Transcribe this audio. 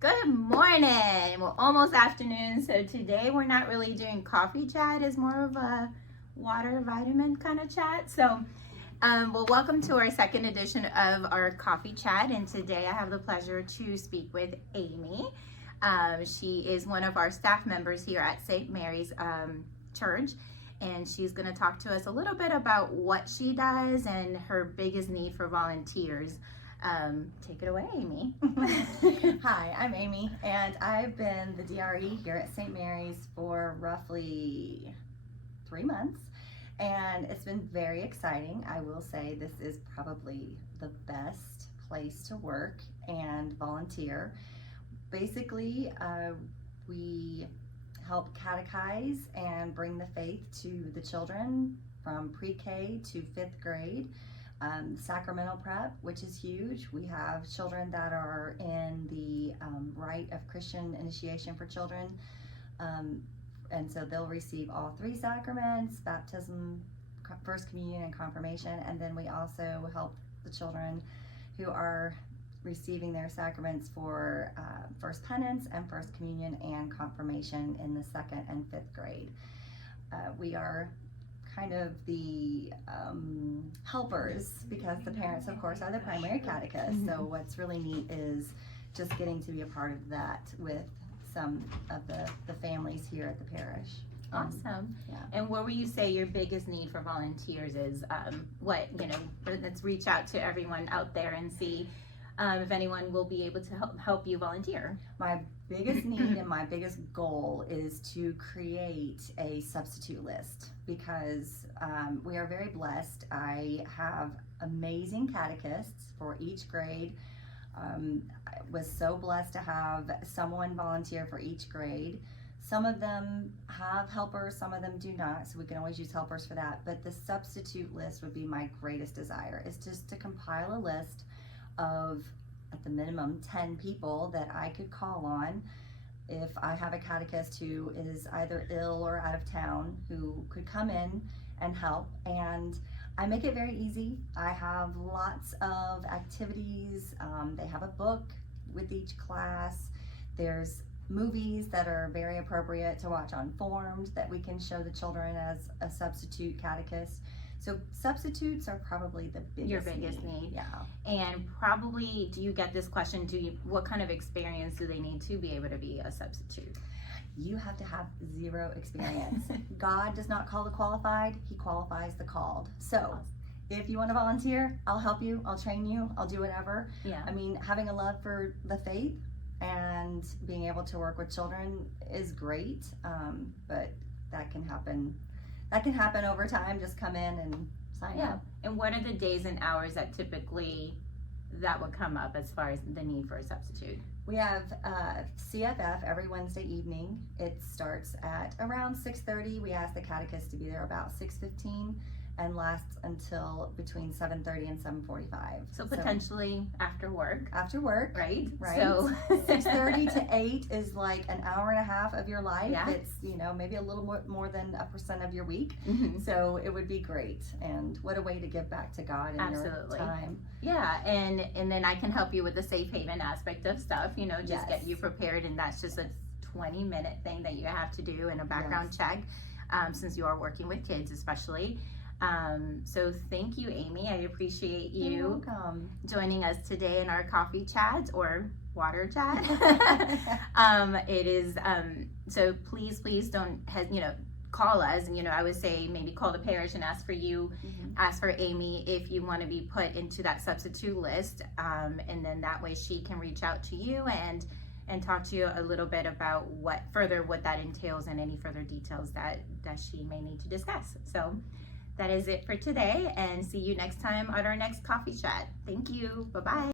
Good morning. Well, almost afternoon. So today we're not really doing coffee chat. It's more of a water vitamin kind of chat. So, well, welcome to our second edition of our coffee chat. And today I have the pleasure to speak with Amy. She is one of our staff members here at St. Mary's Church. And she's going to talk to us a little bit about what she does and her biggest need for volunteers. Take it away, Amy. Hi, I'm Amy, and I've been the DRE here at St. Mary's for roughly 3 months, and it's been very exciting. I will say this is probably the best place to work and volunteer. Basically, we help catechize and bring the faith to the children from pre-K to 5th grade. Sacramental prep, which is huge. We have children that are in the rite of Christian initiation for children, and so they'll receive all 3 sacraments: baptism, first communion, and confirmation. And then we also help the children who are receiving their sacraments for first penance and first communion and confirmation in the 2nd and 5th grade. We are kind of the helpers, because the parents, of course, are the primary catechists. So what's really neat is just getting to be a part of that with some of the families here at the parish. Awesome. Yeah. And what would you say your biggest need for volunteers is? Let's reach out to everyone out there and see if anyone will be able to help you volunteer. My biggest need and my biggest goal is to create a substitute list, because we are very blessed. I have amazing catechists for each grade. I was so blessed to have someone volunteer for each grade. Some of them have helpers, some of them do not, so we can always use helpers for that. But the substitute list would be my greatest desire, is just to compile a list of, at the minimum, 10 people that I could call on if I have a catechist who is either ill or out of town, who could come in and help. And I make it very easy. I have lots of activities. They have a book with each class. There's movies that are very appropriate to watch on Formed that we can show the children as a substitute catechist. So substitutes are probably the biggest Your biggest need. Yeah. And probably, do you get this question, what kind of experience do they need to be able to be a substitute? You have to have 0 experience. God does not call the qualified, He qualifies the called. So if you want to volunteer, I'll help you, I'll train you, I'll do whatever. Yeah. I mean, having a love for the faith and being able to work with children is great, but that can happen. That can happen over time. Just come in and sign up. And what are the days and hours that typically that would come up as far as the need for a substitute? We have CFF every Wednesday evening. It starts at around 6:30. We ask the catechist to be there about 6:15 and lasts until between 7:30 and 7:45. So potentially after work. After work. Right? Right. So 6:30 to 8 is like an hour and a half of your life. Yeah. It's, maybe a little more than 1% of your week. Mm-hmm. So it would be great. And what a way to give back to God in Absolutely. your time. Yeah, and then I can help you with the safe haven aspect of stuff, just Yes. get you prepared, and that's just a 20-minute thing that you have to do, and a background check, since you are working with kids especially. So thank you, Amy. I appreciate you You're welcome. joining us today in our coffee chat or water chat. It is, so please don't call us. And I would say maybe call the parish and ask for you, ask for Amy if you want to be put into that substitute list, and then that way she can reach out to you and talk to you a little bit about what that entails and any further details that she may need to discuss. So that is it for today, and see you next time at our next coffee chat. Thank you. Bye-bye.